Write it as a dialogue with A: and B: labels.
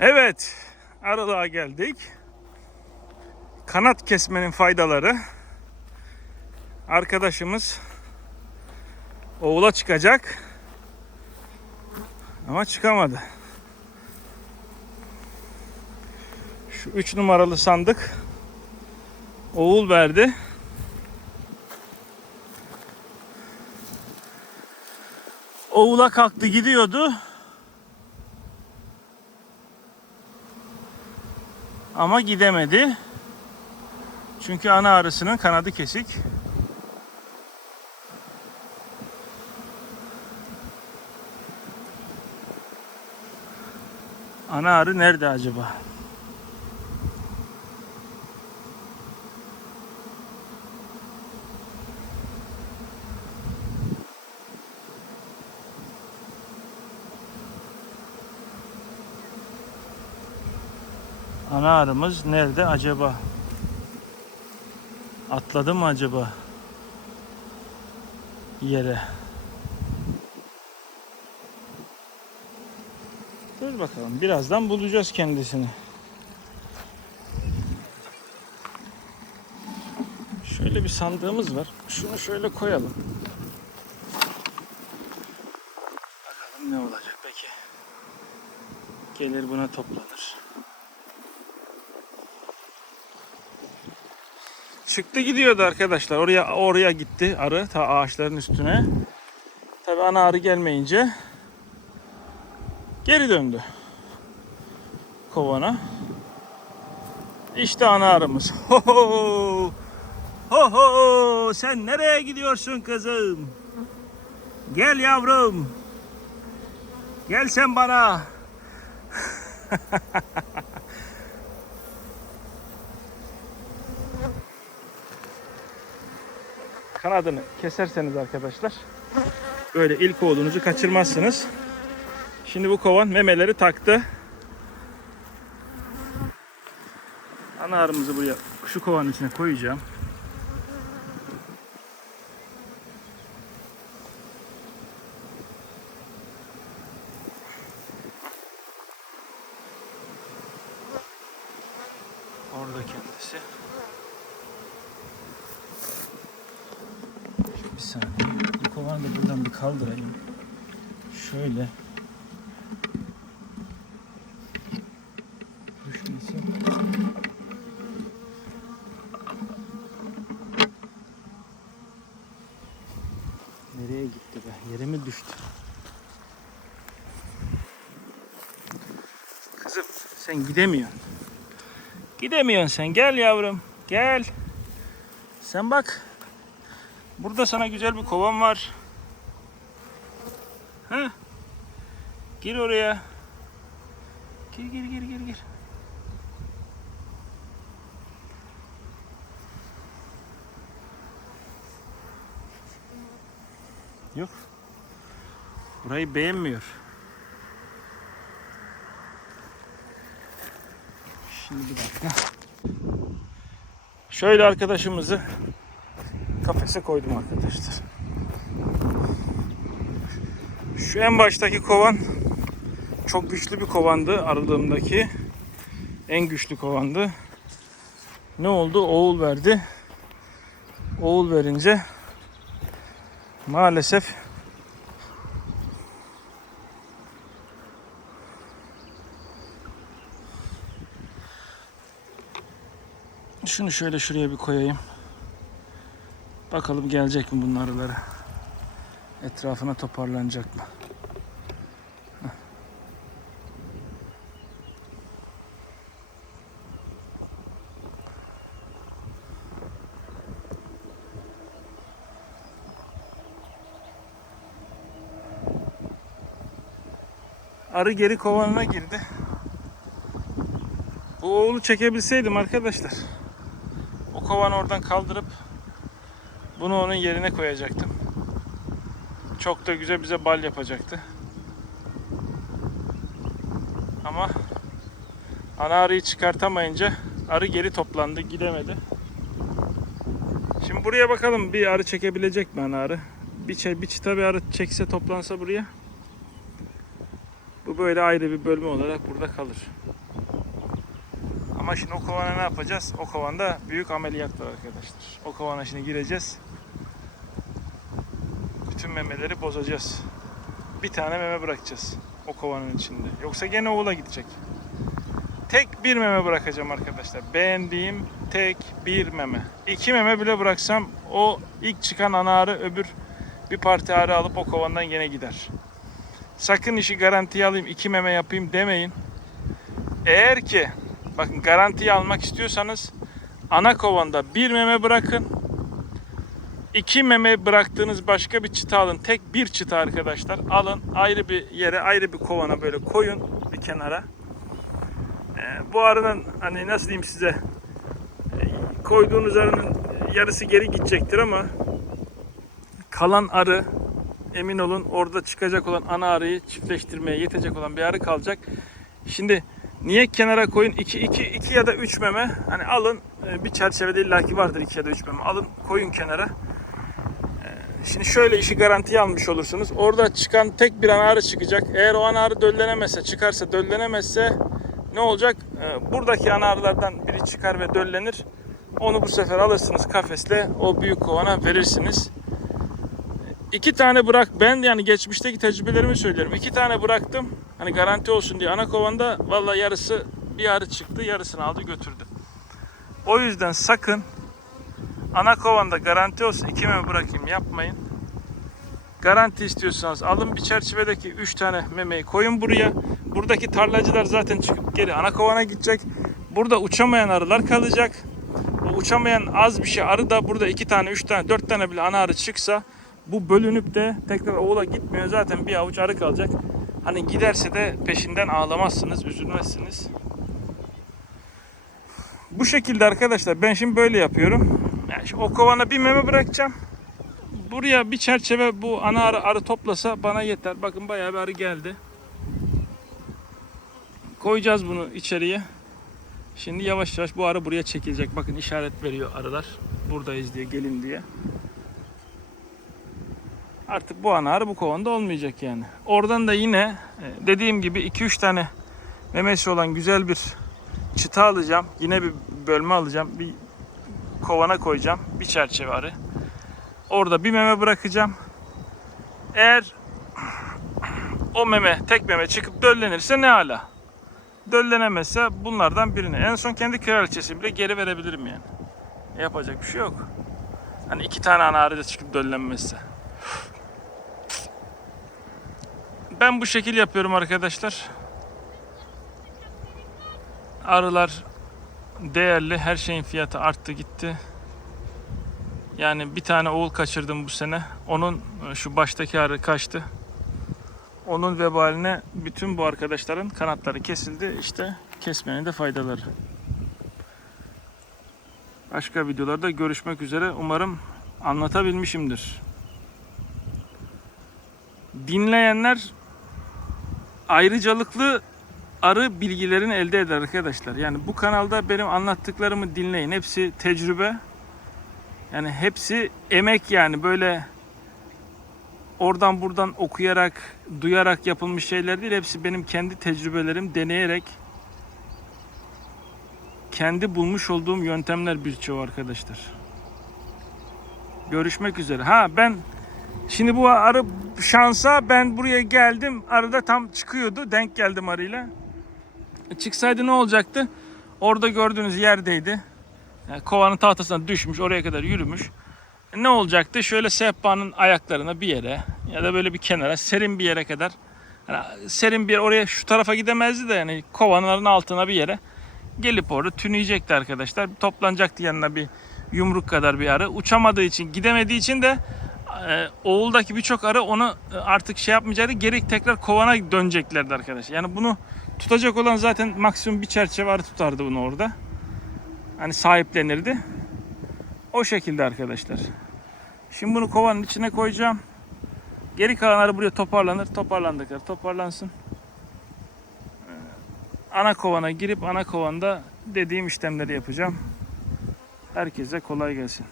A: Evet, Aralığa geldik. Kanat kesmenin faydaları. Arkadaşımız oğula çıkacak. Ama çıkamadı. Şu 3 numaralı sandık oğul verdi. Oğula kalktı gidiyordu. Ama gidemedi. Çünkü ana arısının kanadı kesik. Ana arı nerede acaba? Ana arımız nerede acaba? Atladı mı acaba? Yere. Dur bakalım. Birazdan bulacağız kendisini. Şöyle bir sandığımız var. Şunu şöyle koyalım. Bakalım ne olacak peki. Gelir buna toplanır. Çıktı gidiyordu arkadaşlar. Oraya oraya gitti arı ta ağaçların üstüne. Tabi ana arı gelmeyince geri döndü kovana. İşte ana arımız. Ho ho. Ho ho. Sen nereye gidiyorsun kızım? Gel yavrum. Gel sen bana. kanadını keserseniz arkadaşlar böyle ilk oğlunuzu kaçırmazsınız. Şimdi bu kovan memeleri taktı. Ana arımızı buraya şu kovanın içine koyacağım. Bir saniye. Bu kovanı da buradan bir kaldırayım. Şöyle. Düşmesin. Nereye gitti be? Yere mi düştü? Kızım sen gidemiyorsun. Gidemiyorsun sen. Gel yavrum. Gel. Sen bak. Burada sana güzel bir kovan var. Ha? Gir oraya. Gir gir gir gir gir. Yok. Burayı beğenmiyor. Şimdi bir dakika. Şöyle arkadaşımızı kafese koydum arkadaşlar. Şu en baştaki kovan çok güçlü bir kovandı aradığımdaki. En güçlü kovandı. Ne oldu? Oğul verdi. Oğul verince maalesef şunu şöyle şuraya bir koyayım. Bakalım gelecek mi bunun arıları. Etrafına toparlanacak mı? Arı geri kovanına girdi. Bu oğlu çekebilseydim arkadaşlar. O kovanı oradan kaldırıp bunu onun yerine koyacaktım. Çok da güzel bize bal yapacaktı. Ama ana arıyı çıkartamayınca arı geri toplandı, gidemedi. Şimdi buraya bakalım bir arı çekebilecek mi ana arı? Bir, çe- bir çıta bir arı çekse toplansa buraya. Bu böyle ayrı bir bölme olarak burada kalır. Ama şimdi o kovana ne yapacağız? O kovanda büyük ameliyat var arkadaşlar. O kovana şimdi gireceğiz. Bütün memeleri bozacağız. Bir tane meme bırakacağız o kovanın içinde. Yoksa gene oğula gidecek. Tek bir meme bırakacağım arkadaşlar. Beğendiğim tek bir meme. İki meme bile bıraksam o ilk çıkan ana arı öbür bir parti arı alıp o kovandan gene gider. Sakın işi garantiye alayım iki meme yapayım demeyin. Eğer ki bakın garantiye almak istiyorsanız ana kovanda bir meme bırakın. İki meme bıraktığınız başka bir çıta alın. Tek bir çıta arkadaşlar. Alın ayrı bir yere ayrı bir kovana böyle koyun bir kenara. Ee, bu arının hani nasıl diyeyim size koyduğunuz arının yarısı geri gidecektir ama kalan arı emin olun orada çıkacak olan ana arıyı çiftleştirmeye yetecek olan bir arı kalacak. Şimdi niye kenara koyun? 2 2 2 ya da 3 meme. Hani alın e, bir çerçevede illaki vardır 2 ya da 3 meme. Alın koyun kenara. Şimdi şöyle işi garantiye almış olursunuz. Orada çıkan tek bir ana arı çıkacak. Eğer o ana arı döllenemezse, çıkarsa döllenemezse ne olacak? E, Buradaki ana arılardan biri çıkar ve döllenir. Onu bu sefer alırsınız kafesle o büyük kovana verirsiniz. İki tane bırak ben yani geçmişteki tecrübelerimi söylüyorum. İki tane bıraktım. Hani garanti olsun diye ana kovanda vallahi yarısı bir arı çıktı, yarısını aldı götürdü. O yüzden sakın ana kovanda garanti olsun iki meme bırakayım yapmayın. Garanti istiyorsanız alın bir çerçevedeki 3 tane memeyi koyun buraya. Buradaki tarlacılar zaten çıkıp geri ana kovana gidecek. Burada uçamayan arılar kalacak. O uçamayan az bir şey arı da burada 2 tane, 3 tane, 4 tane bile ana arı çıksa bu bölünüp de tekrar oğula gitmiyor. Zaten bir avuç arı kalacak. Hani giderse de peşinden ağlamazsınız, üzülmezsiniz. Bu şekilde arkadaşlar ben şimdi böyle yapıyorum. Şimdi o kovana bir meme bırakacağım. Buraya bir çerçeve bu ana arı, arı toplasa bana yeter. Bakın bayağı bir arı geldi. Koyacağız bunu içeriye. Şimdi yavaş yavaş bu arı buraya çekilecek. Bakın işaret veriyor arılar. Buradayız diye, gelin diye. Artık bu ana arı bu kovanda olmayacak yani. Oradan da yine e, dediğim gibi 2-3 tane memesi olan güzel bir çıta alacağım. Yine bir bölme alacağım. Bir kovana koyacağım. Bir çerçeve arı. Orada bir meme bırakacağım. Eğer o meme tek meme çıkıp döllenirse ne ala. Döllenemezse bunlardan birini. En son kendi kraliçesi bile geri verebilirim yani. Yapacak bir şey yok. Hani iki tane ana arı da çıkıp döllenmezse. Ben bu şekil yapıyorum arkadaşlar. Arılar değerli. Her şeyin fiyatı arttı gitti. Yani bir tane oğul kaçırdım bu sene. Onun e, şu baştaki arı kaçtı. Onun vebaline bütün bu arkadaşların kanatları kesildi. İşte kesmenin de faydaları. Başka videolarda görüşmek üzere. Umarım anlatabilmişimdir. Dinleyenler ayrıcalıklı arı bilgilerini elde eder arkadaşlar. Yani bu kanalda benim anlattıklarımı dinleyin. Hepsi tecrübe. Yani hepsi emek yani böyle oradan buradan okuyarak, duyarak yapılmış şeyler değil. Hepsi benim kendi tecrübelerim, deneyerek kendi bulmuş olduğum yöntemler birçoğu arkadaşlar. Görüşmek üzere. Ha ben şimdi bu arı şansa ben buraya geldim. Arada tam çıkıyordu. Denk geldim arıyla. E, Çıksaydı ne olacaktı? Orada gördüğünüz yerdeydi. Yani kovanın tahtasına düşmüş, oraya kadar yürümüş. E, Ne olacaktı? Şöyle sehpanın ayaklarına bir yere ya da böyle bir kenara, serin bir yere kadar. Yani serin bir yer, oraya şu tarafa gidemezdi de yani kovanların altına bir yere gelip orada tüneyecekti arkadaşlar. Toplanacaktı yanına bir yumruk kadar bir arı. Uçamadığı için, gidemediği için de e, oğuldaki birçok arı onu e, artık şey yapmayacaktı. Geri tekrar kovana döneceklerdi arkadaşlar. Yani bunu tutacak olan zaten maksimum bir çerçeve arı tutardı bunu orada. Hani sahiplenirdi. O şekilde arkadaşlar. Şimdi bunu kovanın içine koyacağım. Geri kalanları buraya toparlanır. Toparlandıkları toparlansın. Ee, Ana kovana girip ana kovanda dediğim işlemleri yapacağım. Herkese kolay gelsin.